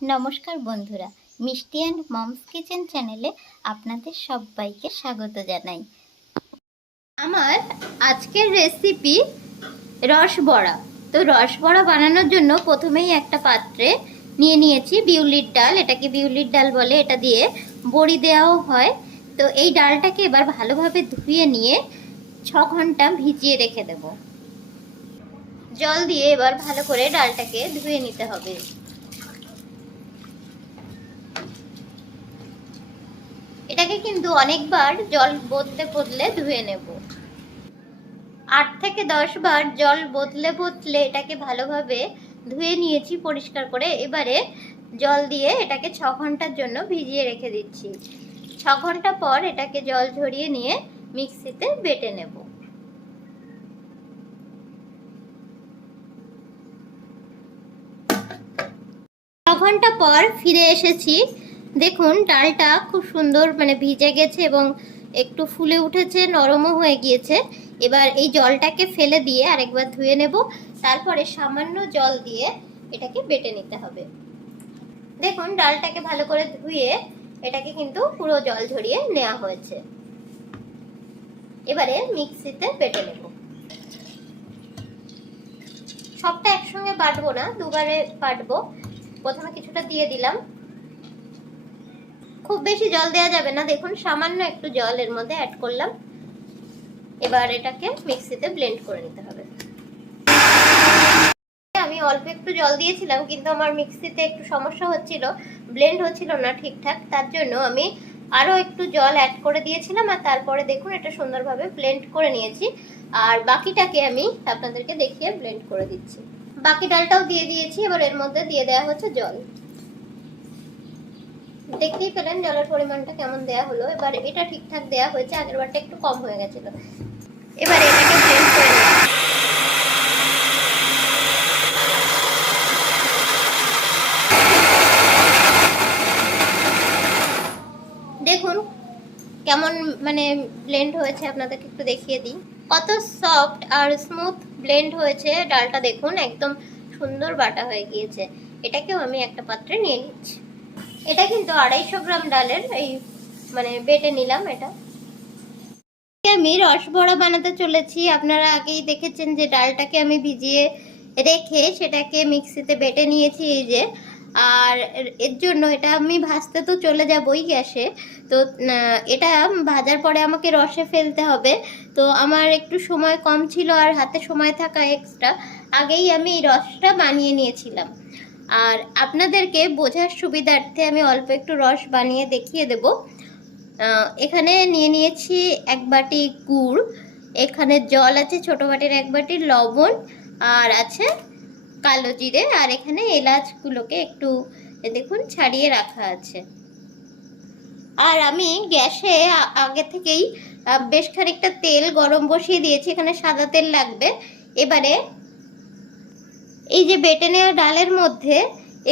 নমস্কার বন্ধুরা, মিষ্টি অ্যান্ড মমস কিচেন চ্যানেলে আপনাদের সবাইকে স্বাগত জানাই। আমার আজকের রেসিপি রস বড়া। তো রস বড়া বানানোর জন্য প্রথমেই একটা পাত্রে নিয়ে নিয়েছি বিউলির ডাল। এটাকে বিউলির ডাল বলে, এটা দিয়ে বড়ি দেওয়াও হয়। তো এই ডালটাকে এবার ভালোভাবে ধুয়ে নিয়ে 6 ঘন্টা ভিজিয়ে রেখে দেব। জল দিয়ে এবার ভালো করে ডালটাকে ধুয়ে নিতে হবে। এটাকে কিন্তু অনেকবার জল বদলে বদলে ধুয়ে নেব। 8 থেকে 10 বার জল বদলে বদলে এটাকে ভালোভাবে ধুয়ে নিয়েছি পরিষ্কার করে। এবারে জল দিয়ে এটাকে 6 ঘন্টার জন্য ভিজিয়ে রেখে দিচ্ছি। 6 ঘন্টা পর এটাকে জল ঝরিয়ে নিয়ে মিক্সিতে বেটে নেব। 6 ঘন্টা পর ফিরে এসেছি। দেখুন ডালটা খুব সুন্দর ভিজে গেছে এবং একটু ফুলে উঠেছে, নরমও হয়ে গিয়েছে। এবার এই জলটাকে ফেলে দিয়ে আরেকবার ধুয়ে নেব। তারপরে সামান্য জল দিয়ে এটাকে বেটে নিতে হবে। দেখুন ডালটাকে ভালো করে ধুয়ে এটাকে কিন্তু পুরো জল ঝরিয়ে নেওয়া হয়েছে। এবারে মিক্সিতে বেটে নেব। সবটা একসঙ্গে বাটবো না, দুবারে বাটবো। প্রথমে কিছুটা দিয়ে দিলাম। খুব বেশি জল দেওয়া যাবে না, দেখুন সামান্য একটু জল এর মধ্যে অ্যাড করলাম। এবার এটাকে মিক্সিতে ব্লেন্ড করে নিতে হবে। আমি অল্প একটু জল দিয়েছিলাম, কিন্তু আমার মিক্সিতে একটু সমস্যা হচ্ছিল, ব্লেন্ড হচ্ছিল না ঠিকঠাক। তার জন্য আমি আরো একটু জল অ্যাড করে দিয়েছিলাম, আর তারপরে দেখুন এটা সুন্দরভাবে ব্লেন্ড করে নিয়েছি। আর বাকিটাকে আমি আপনাদেরকে দেখিয়ে ব্লেন্ড করে দিচ্ছি। বাকি ডালটাও দিয়ে দিয়েছি। এবার এর মধ্যে দিয়ে দেওয়া হচ্ছে জল। দেখতেই পেলেন জলের পরিমাণটা কেমন দেয়া হলো। এবার এটা ঠিকঠাক দেয়া হয়েছে, আগের বারটা একটু কম হয়ে গেছিল। এবার এটাকে ব্লেন্ড করে নেব। দেখুন কেমন ব্লেন্ড হয়েছে, আপনাদেরকে একটু দেখিয়ে দিই। কত সফট আর স্মুথ ব্লেন্ড হয়েছে ডালটা, দেখুন একদম সুন্দর বাটা হয়ে গিয়েছে। এটাকেও আমি একটা পাত্রে নিয়ে নিচ্ছি। এটা কিন্তু 250 গ্রাম ডালের এই বেটে নিলাম। এটা আমি রস বড়া বানাতে চলেছি। আপনারা আগেই দেখেছেন যে ডালটাকে আমি ভিজিয়ে রেখে সেটাকে মিক্সিতে বেটে নিয়েছি, এই যে। আর এর জন্য এটা আমি ভাজতে তো চলে যাবই গ্যাসে। তো এটা ভাজার পরে আমাকে রসে ফেলতে হবে। তো আমার একটু সময় কম ছিল আর হাতে সময় থাকা এক্সট্রা, আগেই আমি এই রসটা বানিয়ে নিয়েছিলাম। আর আপনাদেরকে বোঝার সুবিধার্থে আমি অল্প একটু রস বানিয়ে দেখিয়ে দেব। এখানে নিয়ে নিয়েছি 1 বাটি গুড়, এখানে জল আছে ছোট বাটির 1 বাটি, লবণ আর আছে কালো জিরে, আর এখানে এলাচগুলোকে একটু দেখুন ছাড়িয়ে রাখা আছে। আর আমি গ্যাসে আগে থেকেই বেশ খানিকটা তেল গরম বসিয়ে দিয়েছি, এখানে সাদা তেল লাগবে। এবারে এই যে বেটে নেওয়া ডালের মধ্যে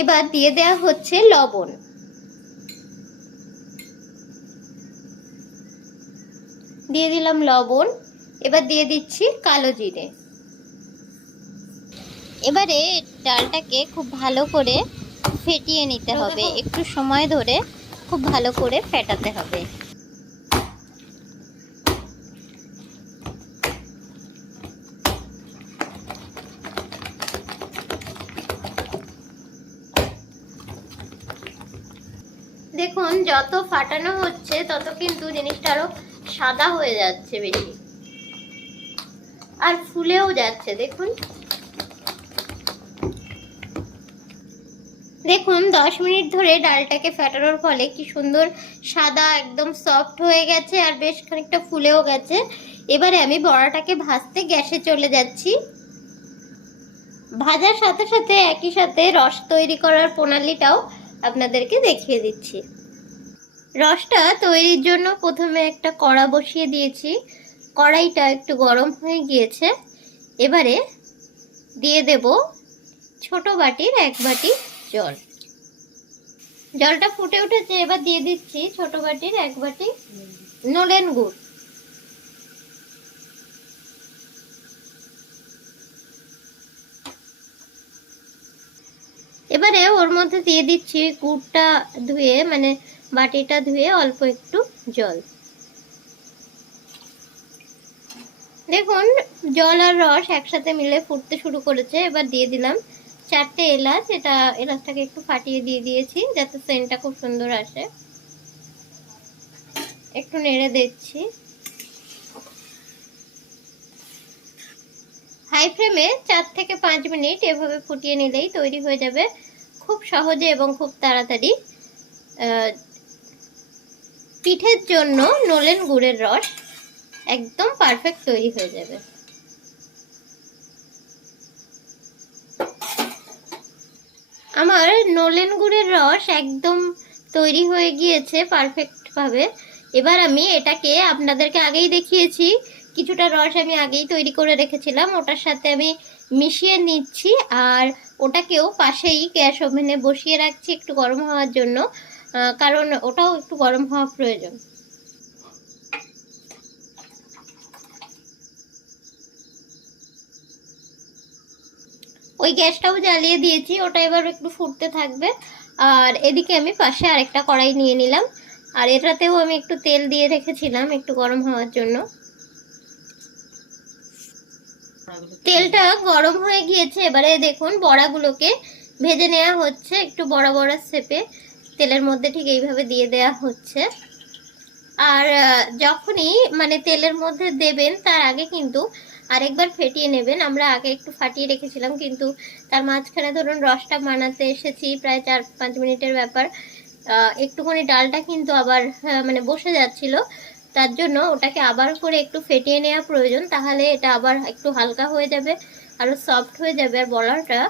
এবার দিয়ে দেওয়া হচ্ছে লবণ। দিয়ে দিলাম লবণ। এবার দিয়ে দিচ্ছি কালো জিরে। এবারে ডালটাকে খুব ভালো করে ফেটিয়ে নিতে হবে, একটু সময় ধরে খুব ভালো করে ফেটাতে হবে। দেখুন যত ফাটানো হচ্ছে তত কিন্তু জিনিসটা আরো সাদা হয়ে যাচ্ছে বেশি, আর ফুলেও যাচ্ছে। দেখুন দেখুন 10 মিনিট ধরে ডালটাকে ফেটানোর ফলে কি সুন্দর সাদা একদম সফট হয়ে গেছে, আর বেশ খানিকটা ফুলেও গেছে। এবারে আমি বড়াটাকে ভাজতে গ্যাসে চলে যাচ্ছি। ভাজার সাথে সাথে একই সাথে রস তৈরি করার প্রণালীটাও আপনাদেরকে দেখিয়ে দিচ্ছি। রসটা তৈরির জন্য প্রথমে একটা কড়া বসিয়ে দিয়েছি। কড়াইটা একটু গরম হয়ে গিয়েছে। এবারে দিয়ে দেব ছোট বাটির 1 বাটি জল। জলটা ফুটে উঠেছে, এবার দিয়ে দিচ্ছি ছোট বাটির 1 বাটি নলেন গুড়। এবার এবারে ওর মধ্যে দিয়ে দিচ্ছি গুড়টা ধুয়ে, মানে বাটিটা ধুয়ে অল্প একটু জল। দেখুন জল আর রস একসাথে মিলে ফুটতে শুরু করেছে। এবার দিয়ে দিলাম 4টে এলাচ। এটা এলাচটাকে একটু ফাটিয়ে দিয়ে দিয়েছি যাতে সেন্টটা খুব সুন্দর আসে। একটু নেড়ে দিচ্ছি। হাই ফ্লেমে 4 থেকে 5 মিনিট এভাবে ফুটিয়ে নিলেই তৈরি হয়ে যাবে খুব সহজে এবং খুব তাড়াতাড়ি পিঠের জন্য নলেন গুড়ের রস। একদম পারফেক্ট তৈরি হয়ে যাবে। আমার নলেন গুড়ের রস একদম তৈরি হয়ে গিয়েছে পারফেক্ট ভাবে। এবার আমি এটাকে, আপনাদেরকে আগেই দেখিয়েছি কিছুটা রস আমি আগেই তৈরি করে রেখেছিলাম, ওটার সাথে আমি মিশিয়ে নিচ্ছি। আর ওটাকেও পাশেই গ্যাস ওভেনে বসিয়ে রাখছি একটু গরম হওয়ার জন্য, কারণ ওটাও একটু গরম হওয়া প্রয়োজন। ওই গ্যাসটাও জ্বালিয়ে দিয়েছি, ওটা এবার একটু ফুটতে থাকবে। আর এদিকে আমি পাশে আরেকটা কড়াই নিয়ে নিলাম, আর এটাতেও আমি একটু তেল দিয়ে রেখেছিলাম একটু গরম হওয়ার জন্য। তেলটা গরম হয়ে গিয়েছে। এবারে দেখুন বড়াগুলোকে ভেজে নেওয়া হচ্ছে একটু বড় বড় শেপে, তেলের মধ্যে ঠিক এইভাবে দিয়ে দেওয়া হচ্ছে। আর যখনই মানে তেলের মধ্যে দেবেন তার আগে কিন্তু আরেকবার ফেটিয়ে নেবেন। আমরা আগে একটু ফাটিয়ে রেখেছিলাম, কিন্তু তার মাঝখানে ধরুন রসটা বানাতে এসেছি, প্রায় 4-5 মিনিটের ব্যাপার, একটুখানি ডালটা কিন্তু আবার মানে বসে যাচ্ছিল। তার জন্য ওটাকে আবার করে একটু ফেটিয়ে নেওয়া প্রয়োজন, তাহলে এটা আবার একটু হালকা হয়ে যাবে, আরও সফট হয়ে যাবে, আর বড়াটা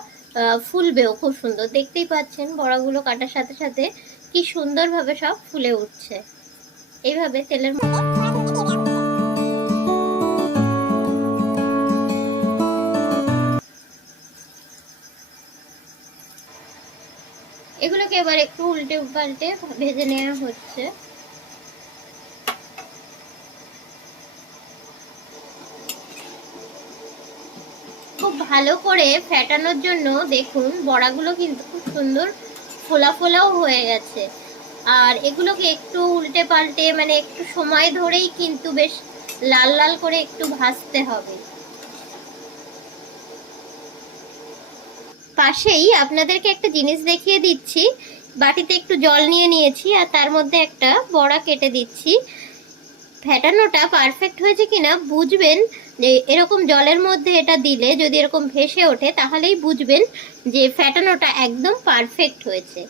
ফুলবেও খুব সুন্দর। দেখতেই পাচ্ছেন বড়াগুলো কাটার সাথে সাথে কি সুন্দরভাবে সব ফুলে উঠছে। এইভাবে তেলের এগুলোকে এবার একটু উল্টে পাল্টে ভেজে নেওয়া হচ্ছে। খুব ভালো করে ফেটানোর জন্য দেখুন বড়াগুলো কিন্তু খুব সুন্দর ফোলা ফোলাও হয়ে গেছে। আর এগুলোকে একটু উল্টে পাল্টে মানে একটু সময় ধরেই কিন্তু বেশ লাল লাল করে একটু ভাজতে হবে। পাশেই আপনাদেরকে একটা জিনিস দেখিয়ে দিচ্ছি, বাটিতে একটু জল নিয়ে নিয়েছি আর তার মধ্যে একটা বড়া কেটে দিচ্ছি। ফেটানোটা পারফেক্ট হয়েছে কিনা বুঝবেন যে এরকম জলের মধ্যে এটা দিলে যদি এরকম ভেসে ওঠে তাহলেই বুঝবেন যে ফেটানোটা একদম পারফেক্ট হয়েছে।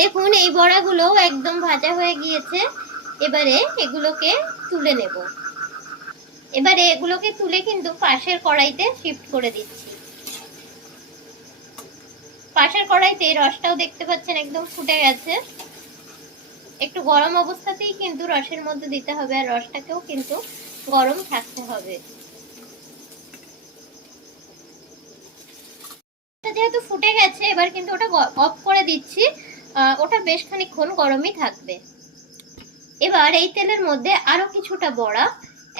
দেখুন এই বড়াগুলো একদম ভাজা হয়ে গিয়েছে। এবারে এগুলোকে তুলে নেব। এবারে এগুলোকে তুলে কিন্তু পাশের কড়াইতে শিফট করে দিচ্ছি। পাশের কড়াইতে রসটাও দেখতে পাচ্ছেন একদম ফুটে গেছে। একটু গরম অবস্থাতেই কিন্তু রসের মধ্যে দিতে হবে, আর রসটাকেও কিন্তু গরম থাকতে হবে। যেহেতু ফুটে গেছে এবার কিন্তু ওটা অফ করে দিচ্ছি, ওটা বেশ খানিকক্ষণ গরমই থাকবে। এবার এই তেলের মধ্যে আরো কিছুটা বড়া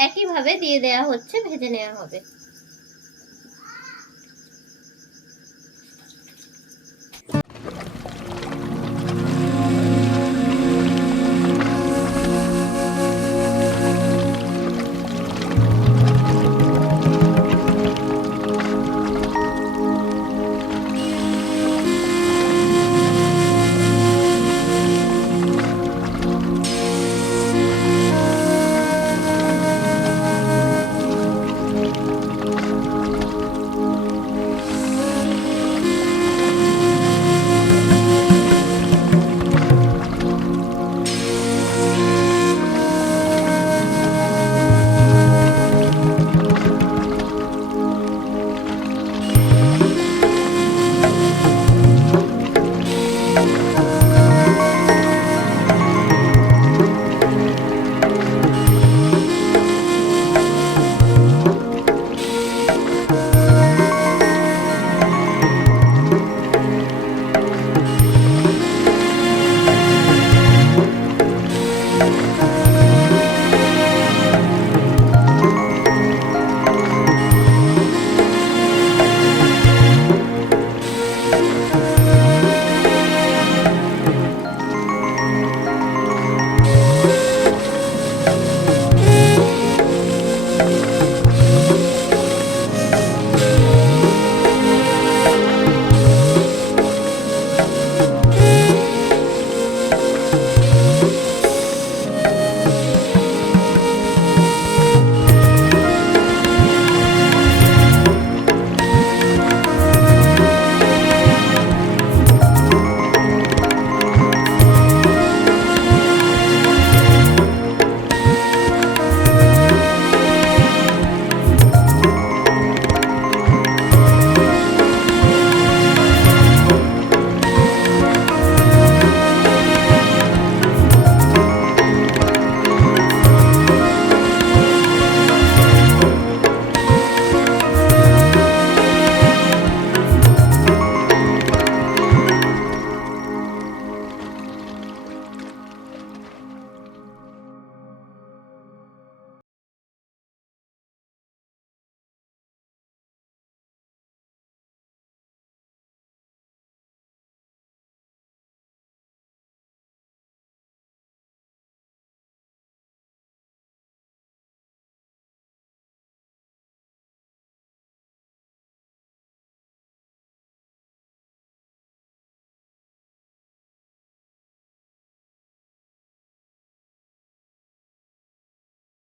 একইভাবে দিয়ে দেওয়া হচ্ছে, ভেজে নেওয়া হবে।